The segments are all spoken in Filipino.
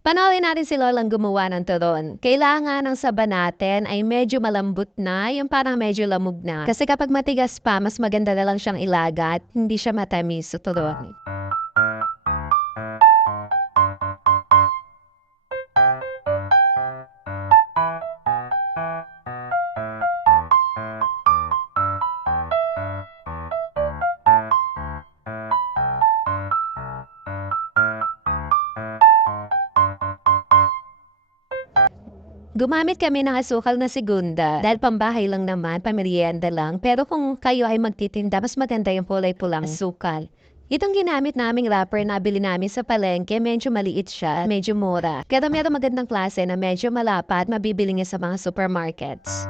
Panoorin natin si Lolang gumawa ng turon. Kailangan ang saba natin ay medyo malambot na, yung parang medyo lamog na. Kasi kapag matigas pa, mas maganda na lang siyang ilaga at hindi siya matamis sa turon. Gumamit kami ng asukal na segunda dahil pambahay lang naman, pamerienda lang. Pero kung kayo ay magtitinda, mas maganda yung kulay pulang asukal. Itong ginamit naming wrapper na bili namin sa palengke, medyo maliit siya, medyo mura. Pero meron magandang klase na medyo malapa at mabibili niya sa mga supermarkets.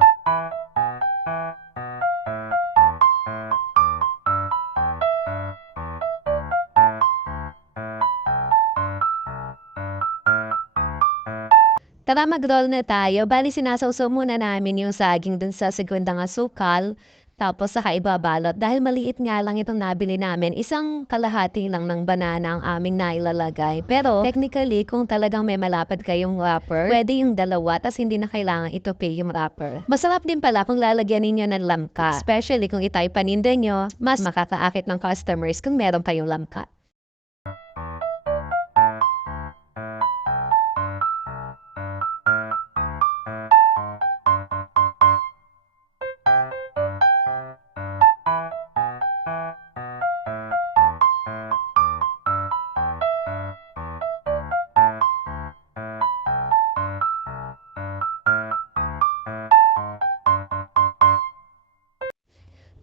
Tara mag-roll na tayo. Bali sinasawsaw muna namin yung saging dun sa segundang asukal. Tapos saka ibabalot. Dahil maliit nga lang itong nabili namin, isang kalahati lang ng banana ang aming nailalagay. Pero technically, kung talagang may malapad kayong wrapper, pwede yung dalawa, tas hindi na kailangan itupi yung wrapper. Masarap din pala kung lalagyan ninyo ng lamka. Especially kung itay paninda nyo, mas makakaakit ng customers kung meron pa yung lamka.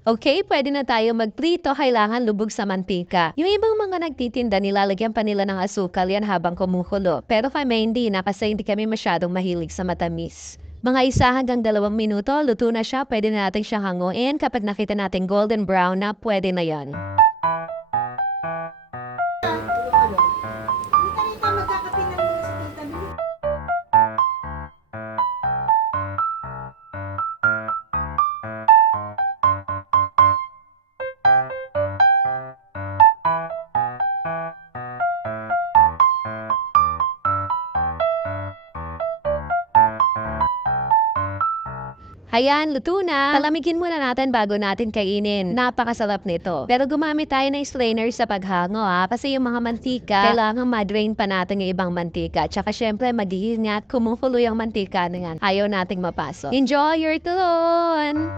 Okay, pwede na tayo magprito, kailangan lubog sa mantika. Yung ibang mga nagtitinda, nilalagyan pa nila ng asukal yan habang kumukulo. Pero kami hindi na kasi hindi kami masyadong mahilig sa matamis. Mga 1 hanggang 2 minuto, luto na siya, pwede na natin siyang hanguin. Kapag nakita natin golden brown na, pwede na yan. Ayan, luto na. Palamigin muna natin bago natin kainin. Napakasarap nito. Pero gumamit tayo ng strainer sa paghango kasi yung mga mantika, kailangan ma-drain pa natin yung ibang mantika. Tsaka syempre, mag-iingat kumukulo yung mantika na yan. Ayaw nating mapasok. Enjoy your turon!